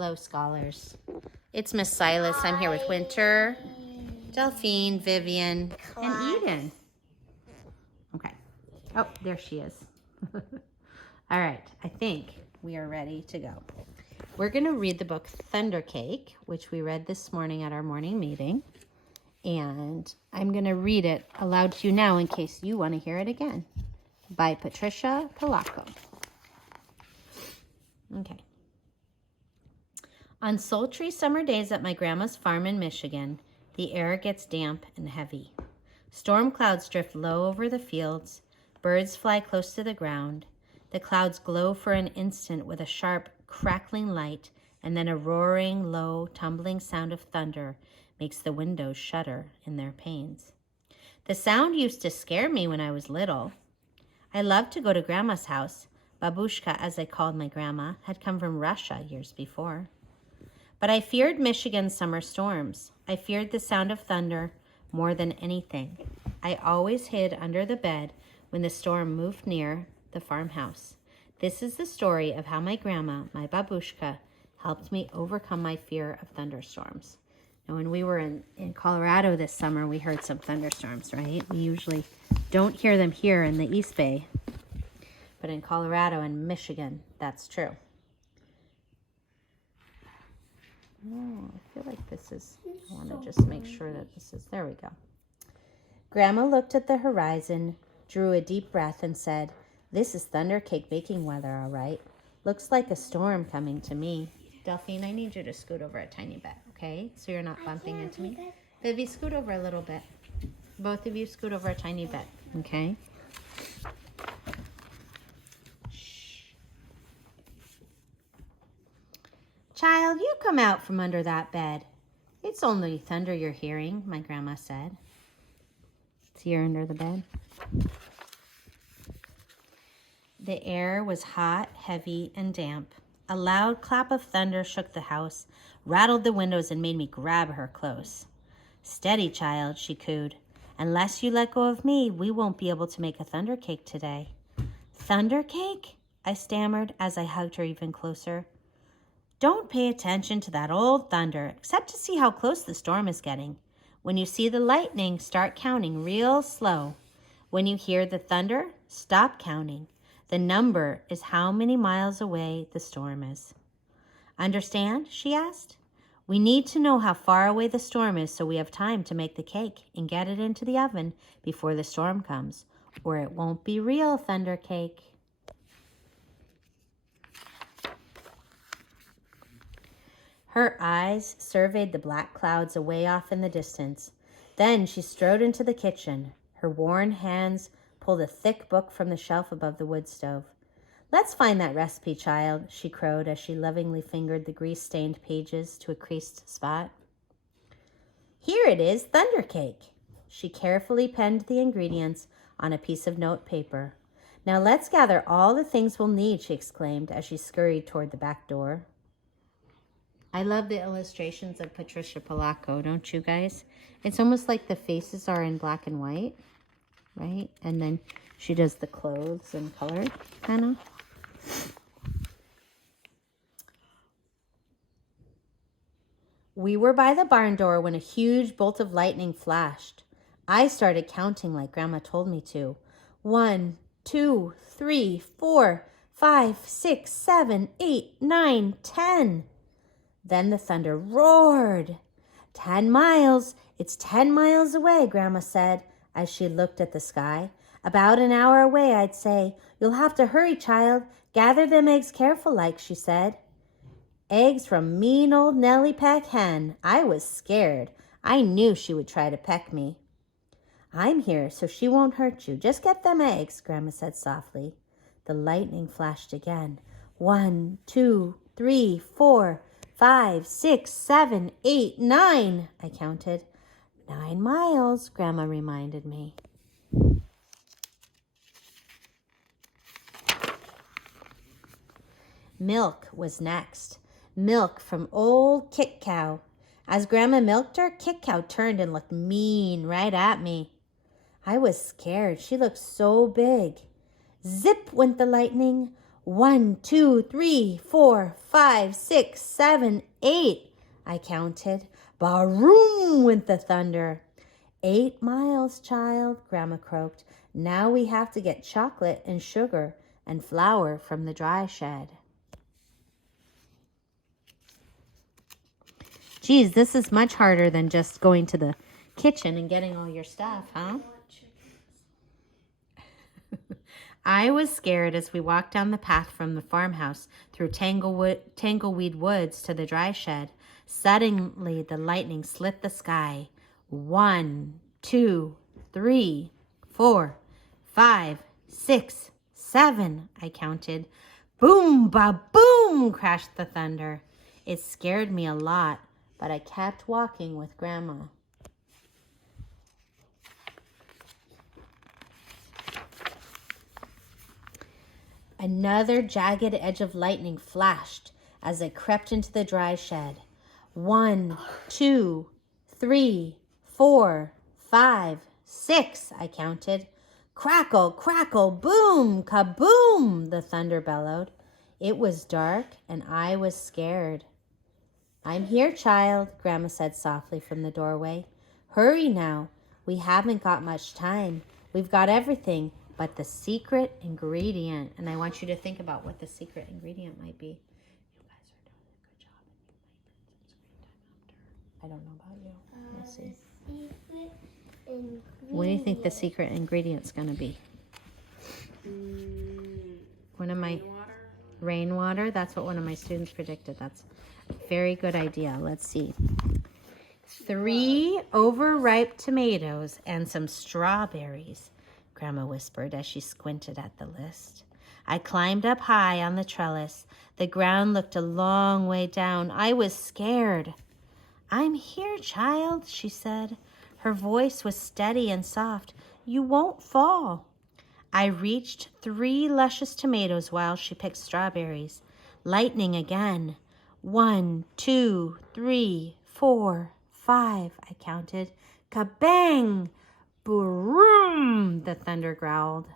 Hello, scholars. It's Miss Silas. I'm here with Winter, Delphine, Vivian, and Eden. Okay. Oh, there she is. All right. I think we are ready to go. We're going to read the book Thunder Cake, which we read this morning at our morning meeting. And I'm going to read it aloud to you now in case you want to hear it again. By Patricia, Polacco. Okay. On sultry summer days at my grandma's farm in Michigan, the air gets damp and heavy. Storm clouds drift low over the fields. Birds fly close to the ground. The clouds glow for an instant with a sharp, crackling light, and then a roaring, low, tumbling sound of thunder makes the windows shudder in their panes. The sound used to scare me when I was little. I loved to go to Grandma's house. Babushka, as I called my grandma, had come from Russia years before. But I feared Michigan's summer storms. I feared the sound of thunder more than anything. I always hid under the bed when the storm moved near the farmhouse. This is the story of how my grandma, my babushka, helped me overcome my fear of thunderstorms. Now, when we were in Colorado this summer, we heard some thunderstorms, right? We usually don't hear them here in the East Bay. But in Colorado and Michigan, that's true. Oh, I feel like this is, I want to just make sure that this is, there we go. Grandma looked at the horizon, drew a deep breath, and said, "This is thunder cake baking weather, all right. Looks like a storm coming to me." Delphine, I need you to scoot over a tiny bit, okay? So you're not bumping into me. Vivi, scoot over a little bit. Both of you scoot over a tiny bit, okay? "Child, you come out from under that bed. It's only thunder you're hearing," my grandma said. It's here under the bed. The air was hot, heavy, and damp. A loud clap of thunder shook the house, rattled the windows, and made me grab her close. "Steady, child," she cooed. "Unless you let go of me, we won't be able to make a thunder cake today." "Thunder cake?" I stammered as I hugged her even closer. "Don't pay attention to that old thunder, except to see how close the storm is getting. When you see the lightning, start counting real slow. When you hear the thunder, stop counting. The number is how many miles away the storm is." "Understand?" she asked. "We need to know how far away the storm is so we have time to make the cake and get it into the oven before the storm comes, or it won't be real thunder cake." Her eyes surveyed the black clouds away off in the distance. Then she strode into the kitchen. Her worn hands pulled a thick book from the shelf above the wood stove. "Let's find that recipe, child," she crowed as she lovingly fingered the grease-stained pages to a creased spot. "Here it is, thunder cake." She carefully penned the ingredients on a piece of note paper. "Now let's gather all the things we'll need," she exclaimed as she scurried toward the back door. I love the illustrations of Patricia Polacco, don't you guys? It's almost like the faces are in black and white, right? And then she does the clothes in color, kind of. We were by the barn door when a huge bolt of lightning flashed. I started counting like Grandma told me to. 1, 2, 3, 4, 5, 6, 7, 8, 9, 10. Then the thunder roared. 10 miles. It's 10 miles away, Grandma said as she looked at the sky. "About an hour away, I'd say. You'll have to hurry, child. Gather them eggs careful like," she said. Eggs from mean old Nellie Peck Hen. I was scared. I knew she would try to peck me. "I'm here, so she won't hurt you. Just get them eggs," Grandma said softly. The lightning flashed again. 1, 2, 3, 4, 5, 6, 7, 8, 9, I counted. 9 miles, Grandma reminded me. Milk was next. Milk from old Kit Cow. As Grandma milked her, Kit Cow turned and looked mean right at me. I was scared. She looked so big. Zip went the lightning. 1, 2, 3, 4, 5, 6, 7, 8, I counted. Baroom went the thunder. 8 miles, child, Grandma croaked. Now we have to get chocolate and sugar and flour from the dry shed. Geez, this is much harder than just going to the kitchen and getting all your stuff, huh? I was scared as we walked down the path from the farmhouse through tangleweed woods to the dry shed. Suddenly, the lightning slit the sky. 1, 2, 3, 4, 5, 6, 7, I counted. Boom, ba-boom, crashed the thunder. It scared me a lot, but I kept walking with Grandma. Another jagged edge of lightning flashed as I crept into the dry shed. 1, 2, 3, 4, 5, 6, I counted. Crackle, crackle, boom, kaboom, the thunder bellowed. It was dark and I was scared. I'm here, child, Grandma said softly from the doorway. Hurry now. We haven't got much time. We've got everything but the secret ingredient. And I want you to think about what the secret ingredient might be. You guys are doing a good job and you might spend some screen time after. I don't know about you. We'll see. What do you think the secret ingredient's going to be? One of my rainwater. That's what one of my students predicted. That's a very good idea. Let's see. 3 overripe tomatoes and some strawberries, Grandma whispered as she squinted at the list. I climbed up high on the trellis. The ground looked a long way down. I was scared. I'm here, child, she said. Her voice was steady and soft. You won't fall. I reached 3 luscious tomatoes while she picked strawberries. Lightning again. 1, 2, 3, 4, 5, I counted. Kabang! Boom! The thunder growled.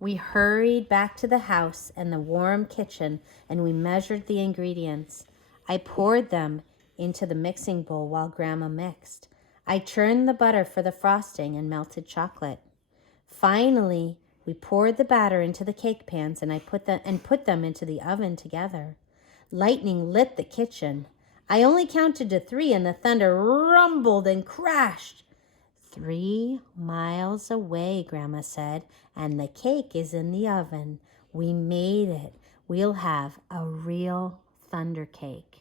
We hurried back to the house and the warm kitchen, and we measured the ingredients. I poured them into the mixing bowl while Grandma mixed. I churned the butter for the frosting and melted chocolate. Finally, we poured the batter into the cake pans and put them into the oven together. Lightning lit the kitchen. I only counted to 3 and the thunder rumbled and crashed. 3 miles away, Grandma said, and the cake is in the oven. We made it. We'll have a real thunder cake.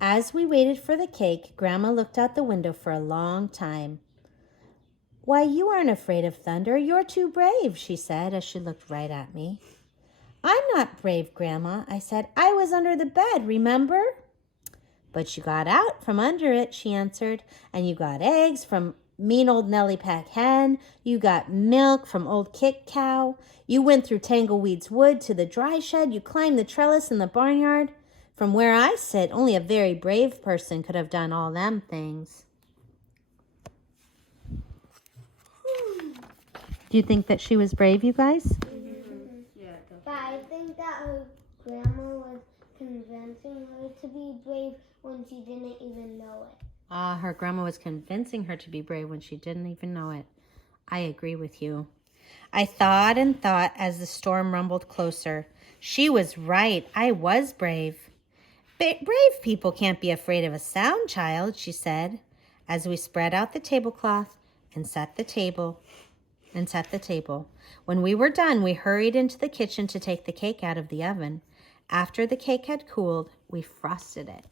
As we waited for the cake, Grandma looked out the window for a long time. Why, you aren't afraid of thunder. You're too brave, she said as she looked right at me. I'm not brave, Grandma, I said. I was under the bed, remember? But you got out from under it, she answered, and you got eggs from mean old Nellie Pack Hen. You got milk from old Kick Cow. You went through Tangleweed's wood to the dry shed. You climbed the trellis in the barnyard. From where I sit, only a very brave person could have done all them things. Do you think that she was brave, you guys? Mm-hmm. Yeah, but I think that her grandma was convincing her to be brave when she didn't even know it. Her grandma was convincing her to be brave when she didn't even know it. I agree with you. I thought and thought as the storm rumbled closer. She was right. I was brave. Brave people can't be afraid of a sound, child, she said, as we spread out the tablecloth and set the table. When we were done, we hurried into the kitchen to take the cake out of the oven. After the cake had cooled, we frosted it.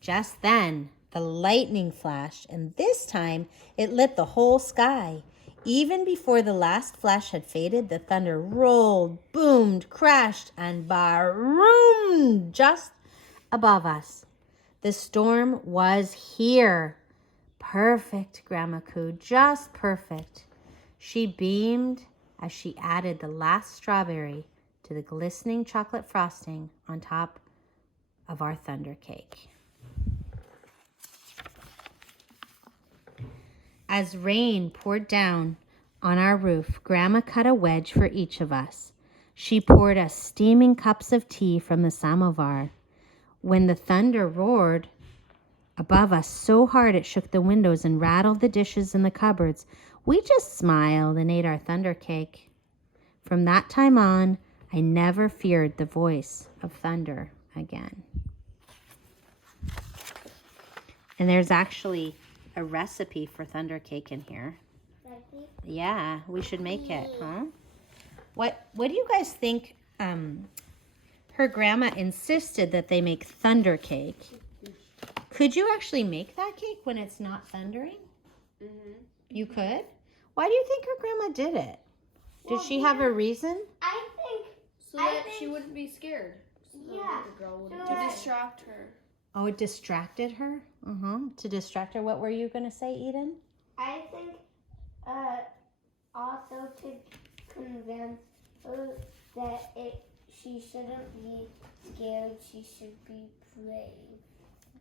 Just then, the lightning flashed, and this time it lit the whole sky. Even before the last flash had faded, the thunder rolled, boomed, crashed, and baroomed just above us. The storm was here. Perfect, Grandma cooed, just perfect. She beamed as she added the last strawberry to the glistening chocolate frosting on top of our thunder cake. As rain poured down on our roof, Grandma cut a wedge for each of us. She poured us steaming cups of tea from the samovar. When the thunder roared above us so hard it shook the windows and rattled the dishes in the cupboards, we just smiled and ate our thunder cake. From that time on, I never feared the voice of thunder again. And there's actually a recipe for thunder cake in here. Yeah, we should make it, huh? What do you guys think? Her grandma insisted that they make thunder cake. Could you actually make that cake when it's not thundering? Mm-hmm. You could? Why do you think her grandma did it? Did she have a reason? I think so that she wouldn't be scared. So yeah. The girl wouldn't to distract her. Oh, it distracted her? To distract her. What were you going to say, Eden? I think also to convince her that she shouldn't be scared, she should be brave.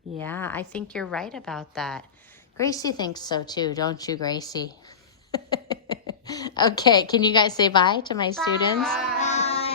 Yeah, I think you're right about that. Gracie thinks so too, don't you, Gracie? Okay, can you guys say bye to my students? Bye.